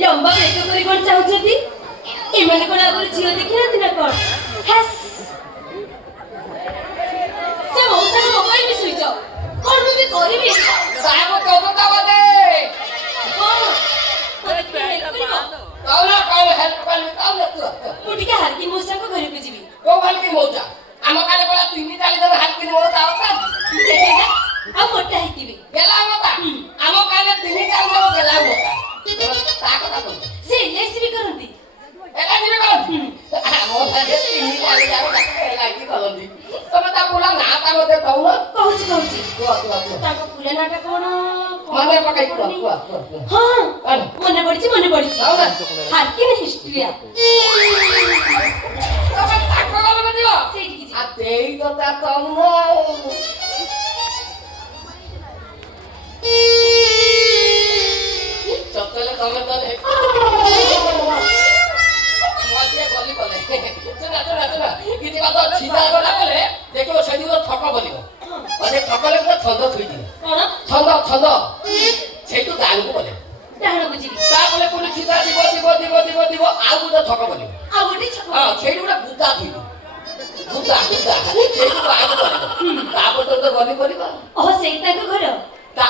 लंबा मेकअप करी कोन चाहुचती एमाने कोन आगुर झियो देखि नथि ना कोन हस से मौसा को मोबाइल में सुई जाओ कोन भी करबी साहेब तो दवा दे कोन काला काला हेल्प कर काला तू मुटिके हरकी मौसा को घर पे जीवी को वाल की मौजा आम काले बड़ा तीन चाली दम हाथ की मौजा आवता देखेगा अब मोटा है टीवी गेला होता आम काले तीन चाली दम गेला होता ता कथा बोल से लेस भी करंती एला दिने कोन आम काले तीन चाली दम गेला की करंती तमे ता बोला ना ता मते कहू ना कहूची तू ताको पूरा नाटक कोन मने पकाई तू हां मने पड़ची हरकी ने हिस्ट्री आ तमे ताको वाला दियो सेठी की आ तेई तो ता कहू चकले तमे तले मजे गली बोले चला किती बात छिदा गला बोले देखो सेदी तो ठक बोलिबो अरे ठकले तो छंद थई दियो कोन छंद सेटु दान को बोले डाहण बुझिबी ता बोले पुनी छिदा দিব आउ तो ठक बोलिबो आ गोटी छक हां सेडी गुडा गुदा थई गुदा सेडी को आउ बोलिबो ता पर तो गली बोलिबो ओ सेटा को घर ता